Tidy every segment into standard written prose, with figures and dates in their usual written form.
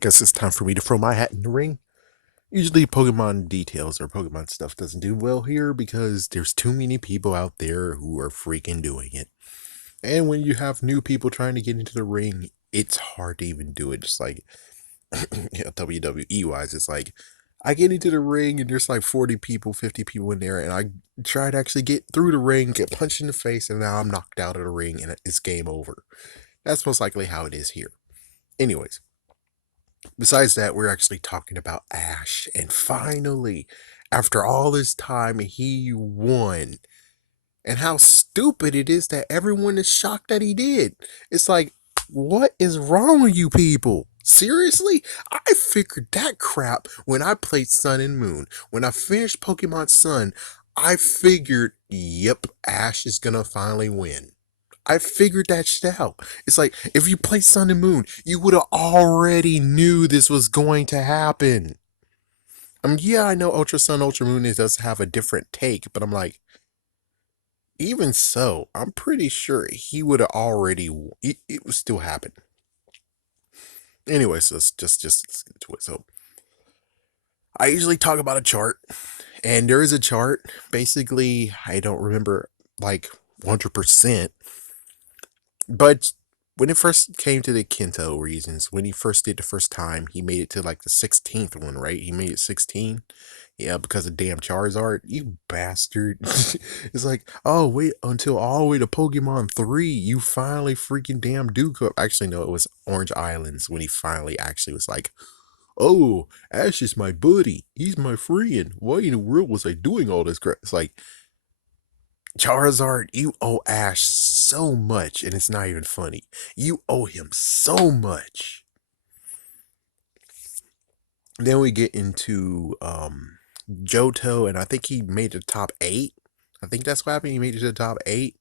guess it's time for me to throw my hat in the ring. Usually, Pokemon details or Pokemon stuff doesn't do well here because there's too many people out there who are freaking doing it. And when you have new people trying to get into the ring, it's hard to even do it. Just like WWE wise, it's like I get into the ring and there's like 40 people, 50 people in there, and I try to actually get through the ring, get punched in the face, and now I'm knocked out of the ring and it's game over. That's most likely how it is here. Anyways, besides that, we're actually talking about Ash. And finally, after all this time, he won. And how stupid it is that everyone is shocked that he did. It's like, what is wrong with you people? Seriously? I figured that crap when I played Sun and Moon. When I finished Pokemon Sun, I figured, yep, Ash is gonna finally win. I figured that shit out. It's like if you play Sun and Moon, you would have already knew this was going to happen. Yeah, I know Ultra Sun, Ultra Moon does have a different take, but I'm like, even so, I'm pretty sure he would have already. It would still happen. Anyways, let's get to it. So I usually talk about a chart, and there is a chart. Basically, I don't remember like 100%. But when it first came to the Kento reasons, when he first did the first time, he made it to like the 16th one, right? He made it 16. Yeah, because of damn Charizard. You bastard. It's like, oh, wait until all the way to Pokemon 3. You finally freaking damn Duke. Actually, no, it was Orange Islands when he finally actually was like, oh, Ash is my buddy. He's my friend. Why in the world was I doing all this crap? It's like, Charizard, you owe Ash so much, and it's not even funny. You owe him so much. Then we get into Johto, and I think he made the top 8. I think that's what happened. He made it to the top 8.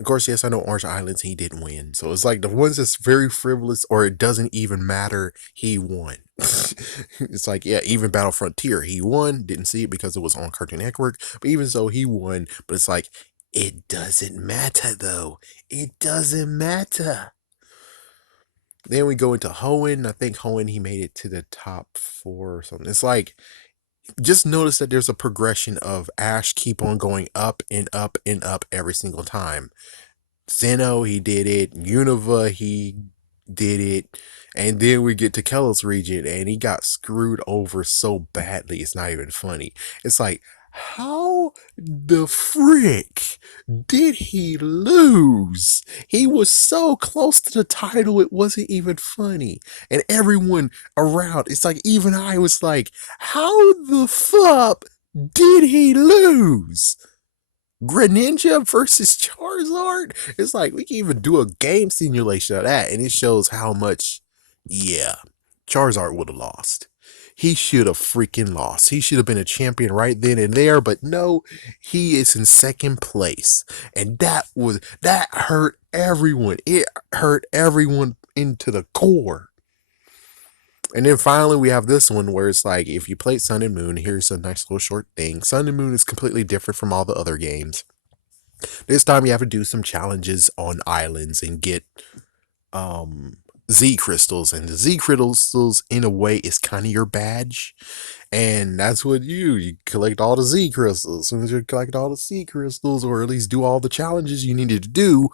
Of course, yes, I know Orange Islands, he didn't win. So it's like the ones that's very frivolous or it doesn't even matter, he won. It's like, yeah, even Battle Frontier, he won. Didn't see it because it was on Cartoon Network. But even so, he won. But it's like, it doesn't matter though. It doesn't matter. Then we go into Hoenn. I think Hoenn, he made it to the top 4 or something. It's like, just notice that there's a progression of Ash keep on going up and up and up every single time. Sinnoh, he did it. Unova, he did it. And then we get to Kelos region, and he got screwed over so badly, it's not even funny. It's like, how the frick did he lose? He was so close to the title, it wasn't even funny. And everyone around, it's like, even I was like, how the fuck did he lose? Greninja versus Charizard? It's like we can even do a game simulation of that, and it shows how much, yeah, Charizard would have lost. He should have freaking lost. He should have been a champion right then and there, but no, he is in second place. And that hurt everyone. It hurt everyone into the core. And then finally, we have this one where it's like, if you played Sun and Moon, here's a nice little short thing. Sun and Moon is completely different from all the other games. This time you have to do some challenges on islands and get um Z crystals, and the Z crystals in a way is kind of your badge, and that's what you collect all the Z crystals. As soon as you collect all the Z crystals, or at least do all the challenges you needed to do,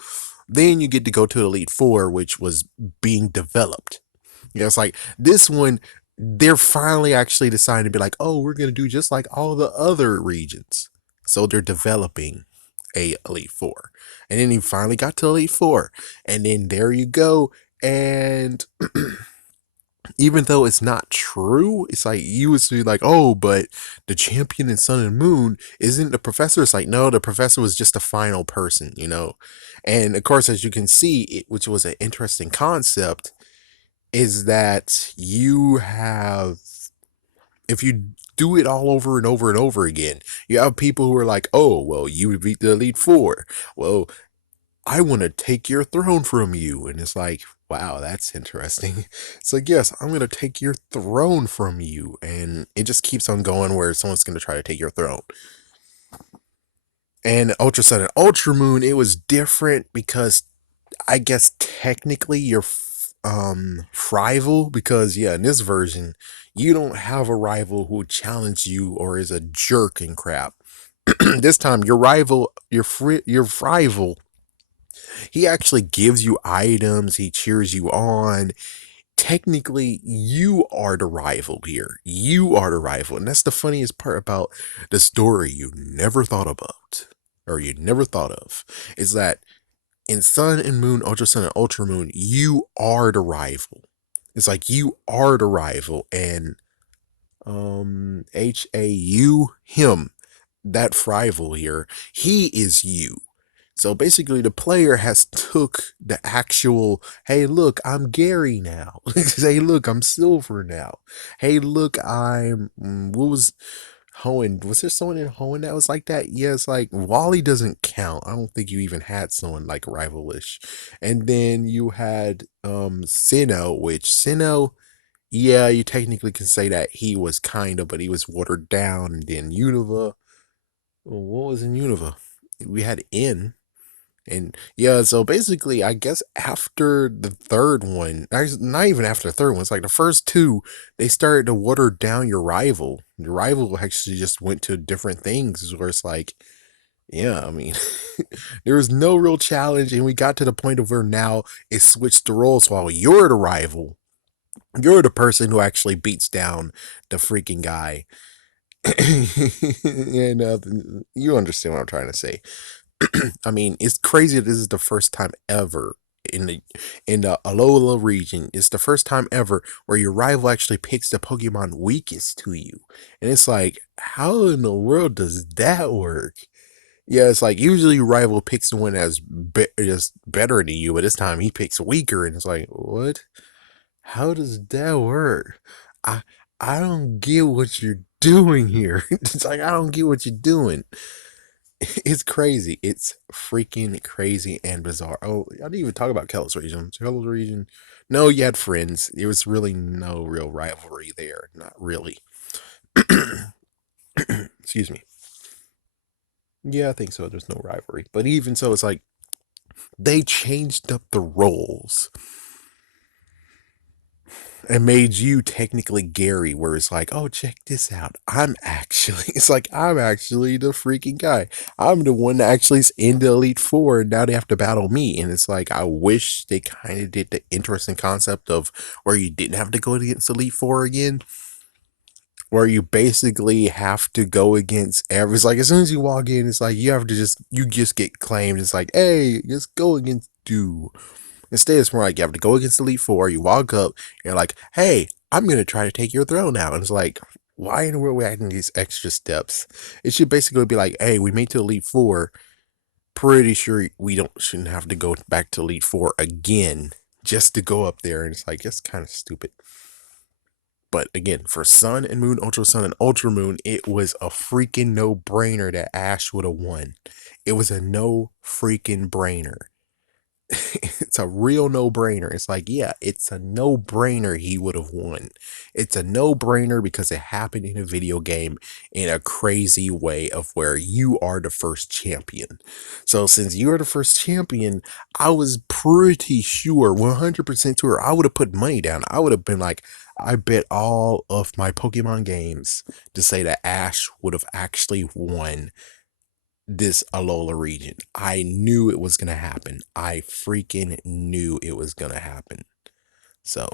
then you get to go to Elite Four, which was being developed. It's like this one, they're finally actually deciding to be like, oh, we're gonna do just like all the other regions. So they're developing a Elite Four. And then he finally got to Elite Four. And then there you go. And even though it's not true, it's like you would be like, oh, but the champion in Sun and Moon isn't the professor. It's like, no, the professor was just a final person, you know. And of course, as you can see, which was an interesting concept, is that you have, if you do it all over and over and over again, you have people who are like, oh, well, you beat the Elite Four. Well, I want to take your throne from you. And it's like, wow, that's interesting. It's like, yes, I'm going to take your throne from you. And it just keeps on going where someone's going to try to take your throne. And Ultra Sun and Ultra Moon, it was different because I guess technically rival, because yeah, in this version, you don't have a rival who challenge you or is a jerk and crap. This time, your rival, he actually gives you items, he cheers you on. Technically, you are the rival here. You are the rival. And that's the funniest part about the story you never thought about, or you never thought of, is that in Sun and Moon, Ultra Sun and Ultra Moon, you are the rival. It's like you are the rival, and HAU, him, that rival here, he is you. So basically, the player has took the actual, hey, look, I'm Gary now. Hey, look, I'm Silver now. Hey, look, I'm, what was Hoenn? Was there someone in Hoenn that was like that? Yeah, it's like Wally doesn't count. I don't think you even had someone like rivalish. And then you had Sinnoh, which Sinnoh, yeah, you technically can say that he was kind of, but he was watered down. And then Unova, what was in Unova? We had N. And yeah, so basically, I guess after the third one, not even after the third one, it's like the first two, they started to water down your rival. Your rival actually just went to different things where it's like, yeah, I mean, there was no real challenge, and we got to the point of where now it switched the roles. While you're the rival, you're the person who actually beats down the freaking guy. And you understand what I'm trying to say. I mean, it's crazy that this is the first time ever in the Alola region. It's the first time ever where your rival actually picks the Pokemon weakest to you. And it's like, how in the world does that work? Yeah, it's like usually your rival picks the one that's is better than you, but this time he picks weaker, and it's like, what? How does that work? I I don't get what you're doing here. It's like I don't get what you're doing. It's crazy. It's freaking crazy and bizarre. Oh, I didn't even talk about Kelos region. Kelos region. No, you had friends. There was really no real rivalry there. Not really. Excuse me. Yeah, I think so. There's no rivalry. But even so, it's like they changed up the roles and made you technically Gary, where it's like, oh, check this out. It's like, I'm actually the freaking guy. I'm the one that actually is in the Elite Four, and now they have to battle me. And it's like, I wish they kind of did the interesting concept of where you didn't have to go against Elite Four again, where you basically have to go against every, it's like, as soon as you walk in, it's like, you just get claimed. It's like, hey, just go against you. Instead, it's more like you have to go against Elite Four. You walk up, you're like, hey, I'm going to try to take your throne now. And it's like, why in the world are we adding these extra steps? It should basically be like, hey, we made to Elite Four. Pretty sure we shouldn't have to go back to Elite Four again just to go up there. And it's like, it's kind of stupid. But again, for Sun and Moon, Ultra Sun and Ultra Moon, it was a freaking no brainer that Ash would have won. It was a no freaking brainer. It's a real no-brainer. It's like, yeah, it's a no-brainer he would have won. It's a no-brainer because it happened in a video game in a crazy way of where you are the first champion. So since you are the first champion, I was pretty sure, 100% sure, I would have put money down. I would have been like, I bet all of my Pokemon games to say that Ash would have actually won this Alola region. I knew it was going to happen. I freaking knew it was going to happen. So,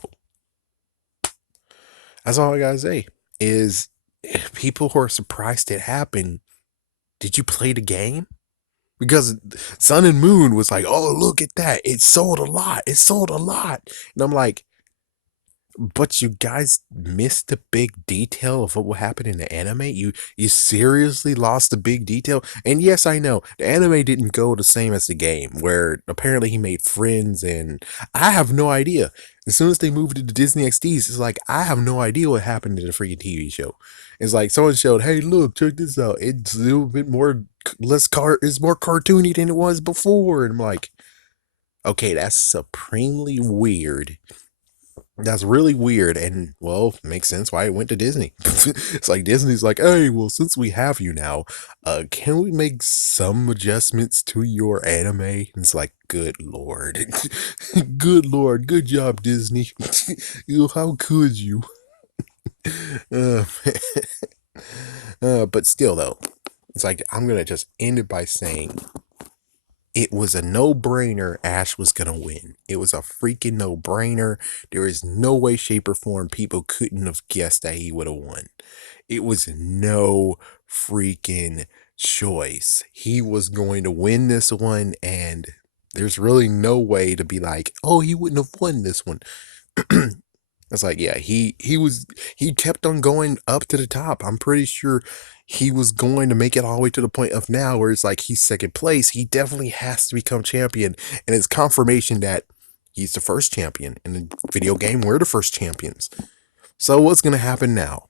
that's all I got to say is people who are surprised it happened, did you play the game? Because Sun and Moon was like, oh, look at that. It sold a lot. It sold a lot. And I'm like, but you guys missed the big detail of what will happen in the anime. You seriously lost the big detail. And yes, I know the anime didn't go the same as the game, where apparently he made friends, and I have no idea. As soon as they moved to the Disney XDs, it's like I have no idea what happened to the freaking TV show. It's like someone showed, hey, look, check this out. It's a little bit more it's more cartoony than it was before. And I'm like, okay, that's supremely weird. That's really weird, and well, makes sense why it went to Disney. It's like Disney's like, hey, well, since we have you now, can we make some adjustments to your anime? And it's like, good lord, good lord, good job, Disney. How could you? Uh, but still, though, it's like I'm gonna just end it by saying it was a no-brainer Ash was gonna win. It was a freaking no-brainer. There is no way, shape, or form people couldn't have guessed that he would have won. It was no freaking choice. He was going to win this one, and there's really no way to be like, oh, he wouldn't have won this one. It's like, yeah, he kept on going up to the top. I'm pretty sure he was going to make it all the way to the point of now where it's like he's second place. He definitely has to become champion. And it's confirmation that he's the first champion. In the video game, we're the first champions. So what's gonna happen now?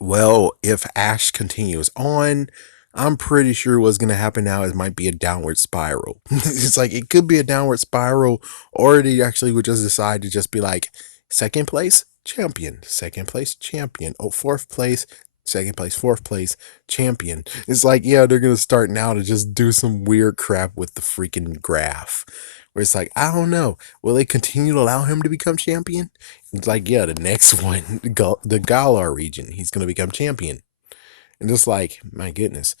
Well, if Ash continues on, I'm pretty sure what's going to happen now is might be a downward spiral. It's like it could be a downward spiral, or they actually would just decide to just be like, second place, champion, second place, champion, oh, fourth place, second place, fourth place, champion. It's like, yeah, they're going to start now to just do some weird crap with the freaking graph. Where it's like, I don't know. Will they continue to allow him to become champion? It's like, yeah, the next one, the Galar region, he's going to become champion. And just like, my goodness.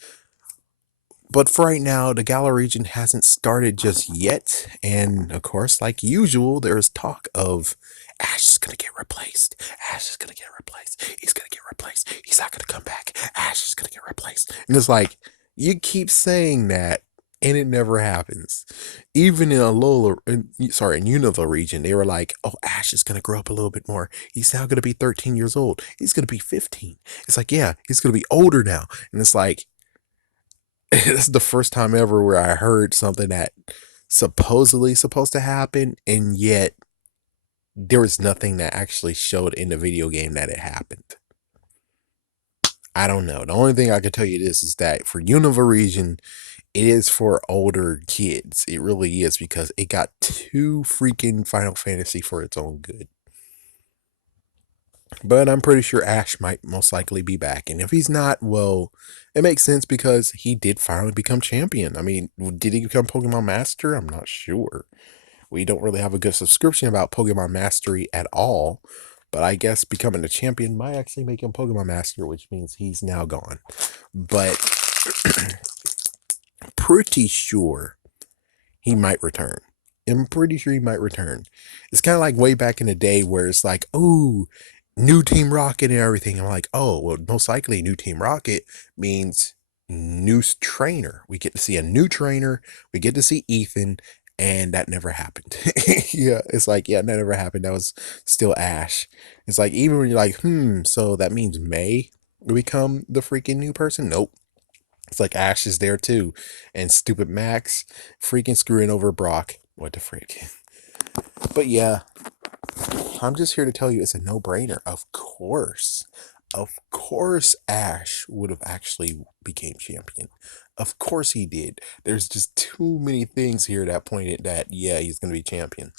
But for right now, the Galar region hasn't started just yet. And of course, like usual, there's talk of Ash is going to get replaced. Ash is going to get replaced. He's going to get replaced. He's not going to come back. Ash is going to get replaced. And it's like, you keep saying that, and it never happens. Even in in Unova region, they were like, oh, Ash is going to grow up a little bit more. He's now going to be 13 years old. He's going to be 15. It's like, yeah, he's going to be older now. And it's like, this is the first time ever where I heard something that supposedly supposed to happen, and yet there was nothing that actually showed in the video game that it happened. I don't know. The only thing I can tell you this is that for Unova region, it is for older kids. It really is because it got too freaking Final Fantasy for its own good. But I'm pretty sure Ash might most likely be back. And if he's not, well, it makes sense because he did finally become champion. I mean, did he become Pokemon Master? I'm not sure. We don't really have a good subscription about Pokemon Mastery at all. But I guess becoming a champion might actually make him Pokemon Master, which means he's now gone. But pretty sure he might return. I'm pretty sure he might return. It's kind of like way back in the day where it's like, oh, new Team Rocket and everything. I'm like, oh, well, most likely new Team Rocket means new trainer. We get to see a new trainer. We get to see Ethan, and that never happened. Yeah, it's like, yeah, that never happened. That was still Ash. It's like, even when you're like, so that means May will become the freaking new person? Nope. It's like Ash is there too. And stupid Max freaking screwing over Brock. What the freak? But yeah, I'm just here to tell you it's a no-brainer. Of course. Of course Ash would have actually became champion. Of course he did. There's just too many things here that pointed that, yeah, he's going to be champion.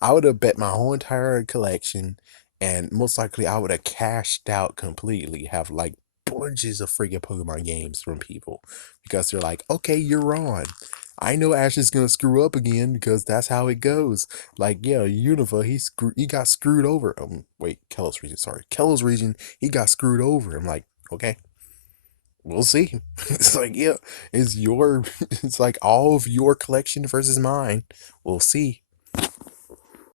I would have bet my whole entire collection, and most likely I would have cashed out completely, have like bunches of freaking Pokemon games from people because they're like, okay, you're on. I know Ash is gonna screw up again because that's how it goes. Like, yeah, Unova, he got screwed over. Wait, Kelos region, sorry, Kelos region, he got screwed over. I'm like, okay, we'll see. It's like, yeah, it's like all of your collection versus mine. We'll see.